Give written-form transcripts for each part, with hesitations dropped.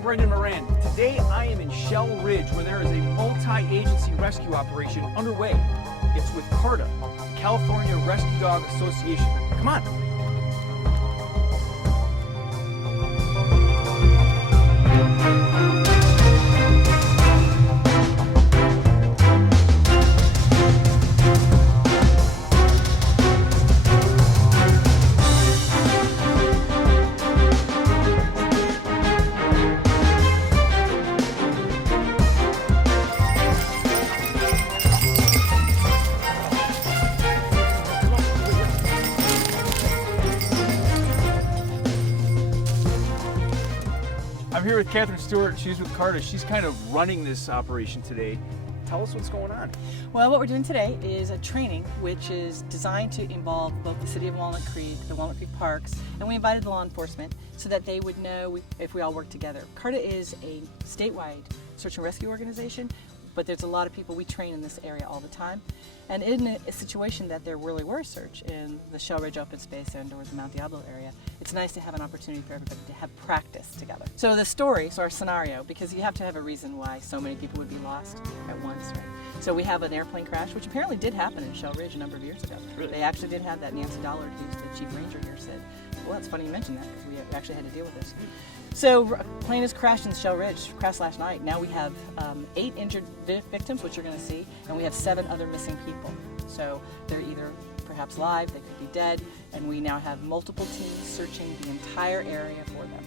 I'm Brendan Moran. Today I am in Shell Ridge where there is a multi-agency rescue operation underway. It's with CARDA, the California Rescue Dog Association. Come on. I'm here with Catherine Stewart. She's with CARDA. She's kind of running this operation today. Tell us what's going on. Well, what we're doing today is a training which is designed to involve both the City of Walnut Creek, the Walnut Creek Parks, and we invited law enforcement so that they would know if we all work together. CARDA is a statewide search and rescue organization, but there's a lot of people we train in this area all the time. And in a situation that there really were search in the Shell Ridge open space and or the Mount Diablo area, it's nice to have an opportunity for everybody to have practice together. So the story, so our scenario, because you have to have a reason why so many people would be lost at once, right? So we have an airplane crash, which apparently did happen in Shell Ridge a number of years ago. Really? They actually did have that. Nancy Dollard, who's the chief ranger here, said, well, that's funny you mentioned that because we actually had to deal with this. So a plane has crashed in Shell Ridge, crashed last night. Now we have 8 injured victims, which you're going to see, and we have 7 other missing people. So they're either perhaps live, they could be dead, and we now have multiple teams searching the entire area for them.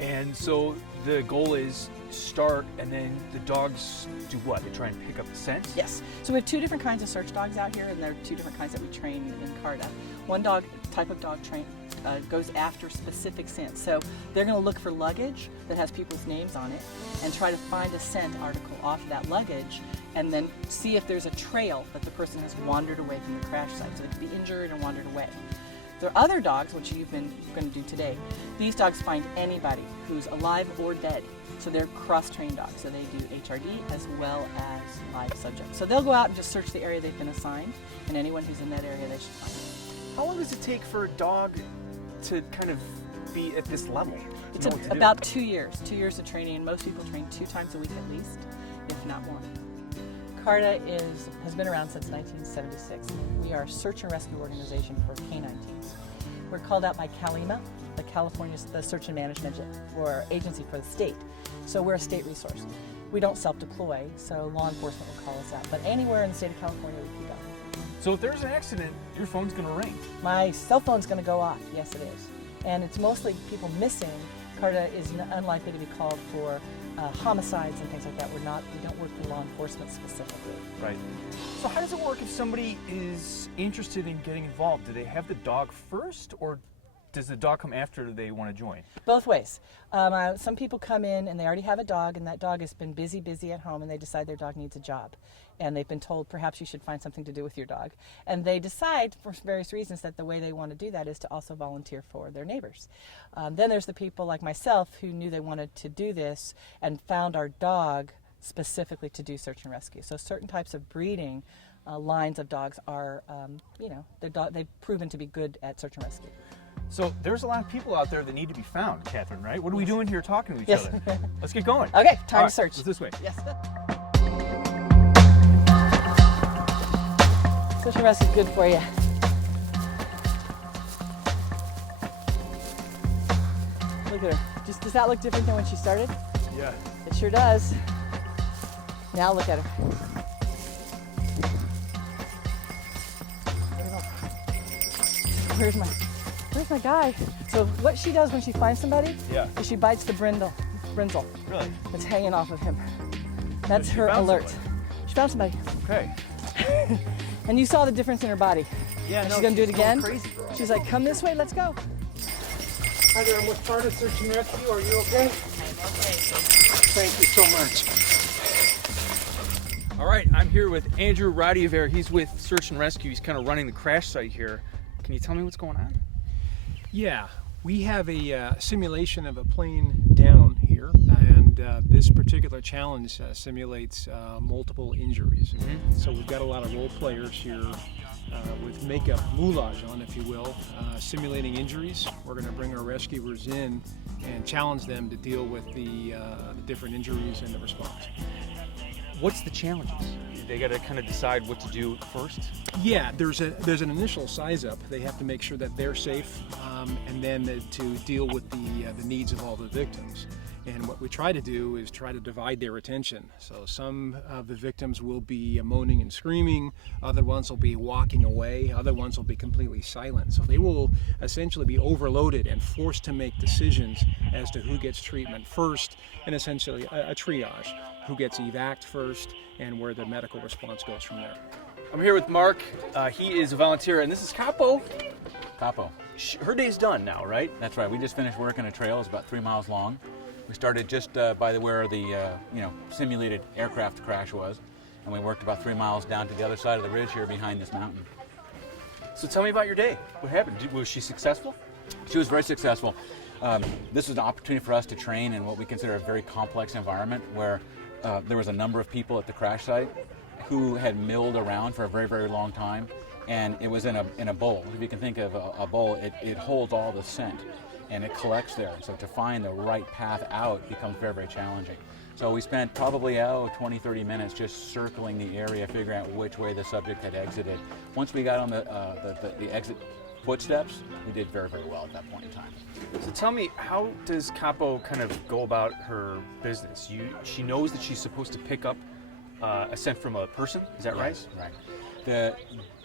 And so the goal is start, and then the dogs do what? They try and pick up the scent? Yes. So we have 2 different kinds of search dogs out here, and there are 2 different kinds that we train in CARDA. One type of dog goes after specific scents. So they're going to look for luggage that has people's names on it and try to find a scent article off that luggage and then see if there's a trail that the person has wandered away from the crash site. So they could be injured and wandered away. There are other dogs, which you've been going to do today. These dogs find anybody who's alive or dead. So they're cross-trained dogs. So they do HRD as well as live subjects. So they'll go out and just search the area they've been assigned, and anyone who's in that area they should find. How long does it take for a dog to kind of be at this level? It's about 2 years. 2 years of training, and most people train 2 times a week at least, if not more. CARDA has been around since 1976. We are a search and rescue organization for canine teams. We're called out by CalEMA, the Search and Management or Agency for the state. So we're a state resource. We don't self-deploy, so law enforcement will call us out. But anywhere in the state of California we can go. So if there's an accident, your phone's going to ring. My cell phone's going to go off. Yes, it is. And it's mostly people missing. CARDA is unlikely to be called for homicides and things like that. We don't work for law enforcement specifically. Right. So how does it work if somebody is interested in getting involved? Do they have the dog first, or does the dog come after they want to join? Both ways. Some people come in and they already have a dog, and that dog has been busy at home, and they decide their dog needs a job. And they've been told perhaps you should find something to do with your dog. And they decide for various reasons that the way they want to do that is to also volunteer for their neighbors. Then there's the people like myself who knew they wanted to do this and found our dog specifically to do search and rescue. So certain types of breeding lines of dogs are, they've proven to be good at search and rescue. So there's a lot of people out there that need to be found, Catherine, right? What are we doing here talking to each Yes. other? Let's get going. Okay, time All to search. Let's this way. Yes. Search and rescue is good for you. Look at her. Does that look different than when she started? Yeah. It sure does. Now look at her. Where's my guy? So what she does when she finds somebody is she bites the brinzel Really? that's hanging off of him. That's her found alert. somebody. She found somebody. Okay. And you saw the difference in her body. Yeah, And no, she's gonna do it going again. Crazy, bro. She's like, come this way, let's go. Hi there, I'm with CARDA Search and Rescue. Are you okay? I'm okay. Thank you so much. All right, I'm here with Andrew Radiaver. He's with Search and Rescue. He's kind of running the crash site here. Can you tell me what's going on? Yeah, we have a simulation of a plane down here, and this particular challenge simulates multiple injuries. So we've got a lot of role players here with makeup moulage on, if you will, simulating injuries. We're going to bring our rescuers in and challenge them to deal with the different injuries and the response. What's the challenges? They got to kind of decide what to do first. Yeah, there's an initial size up. They have to make sure that they're safe, and then to deal with the needs of all the victims. And what we try to do is try to divide their attention. So some of the victims will be moaning and screaming, other ones will be walking away, other ones will be completely silent. So they will essentially be overloaded and forced to make decisions as to who gets treatment first, and essentially a triage, who gets evac'd first, and where the medical response goes from there. I'm here with Mark. He is a volunteer, and this is Capo. Capo. Her day's done now, right? That's right. We just finished working a trail. It's about 3 miles long. We started just by where the simulated aircraft crash was, and we worked about 3 miles down to the other side of the ridge here behind this mountain. So tell me about your day. What happened? Was she successful? She was very successful. This was an opportunity for us to train in what we consider a very complex environment, where there was a number of people at the crash site who had milled around for a very, very long time, and it was in a bowl. If you can think of a bowl, it holds all the scent, and it collects there. So to find the right path out becomes very, very challenging. So we spent probably 20-30 minutes just circling the area, figuring out which way the subject had exited. Once we got on the exit footsteps, we did very, very well at that point in time. So tell me, how does Capo kind of go about her business? She knows that she's supposed to pick up a scent from a person, is that right? Right.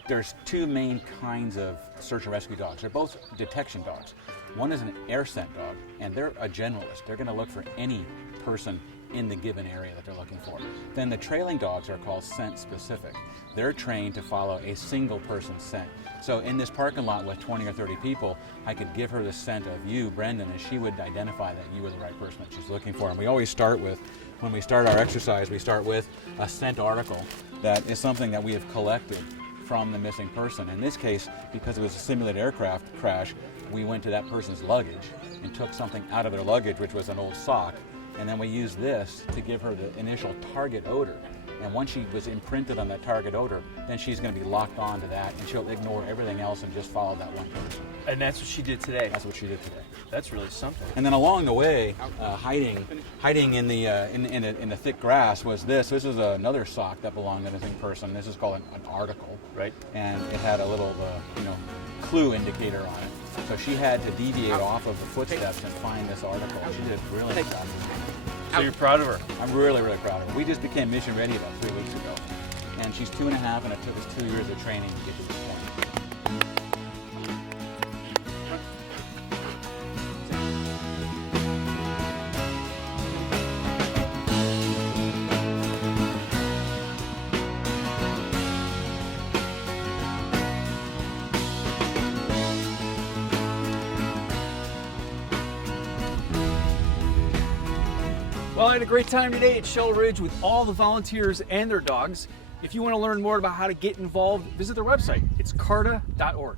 There's two main kinds of search and rescue dogs. They're both detection dogs. One is an air scent dog, and they're a generalist. They're going to look for any person in the given area that they're looking for. Then the trailing dogs are called scent specific. They're trained to follow a single person's scent. So in this parking lot with 20 or 30 people, I could give her the scent of you, Brendan, and she would identify that you were the right person that she's looking for. And we always start with, when we start our exercise, we start with a scent article that is something that we have collected from the missing person. In this case, because it was a simulated aircraft crash, we went to that person's luggage and took something out of their luggage, which was an old sock, and then we used this to give her the initial target odor. And once she was imprinted on that target odor, then she's going to be locked on to that, and she'll ignore everything else and just follow that one person. And that's what she did today. That's what she did today. That's really something. And then along the way, hiding in the thick grass was this. This is another sock that belonged to the missing person. This is called an article, right? And it had a little clue indicator on it. So she had to deviate off of the footsteps and find this article. She did really well. So you're proud of her? I'm really, really proud of her. We just became mission ready about 3 weeks ago. And she's 2.5, and it took us 2 years of training to get to this point. Well, I had a great time today at Shell Ridge with all the volunteers and their dogs. If you want to learn more about how to get involved, visit their website. It's CARDA.org.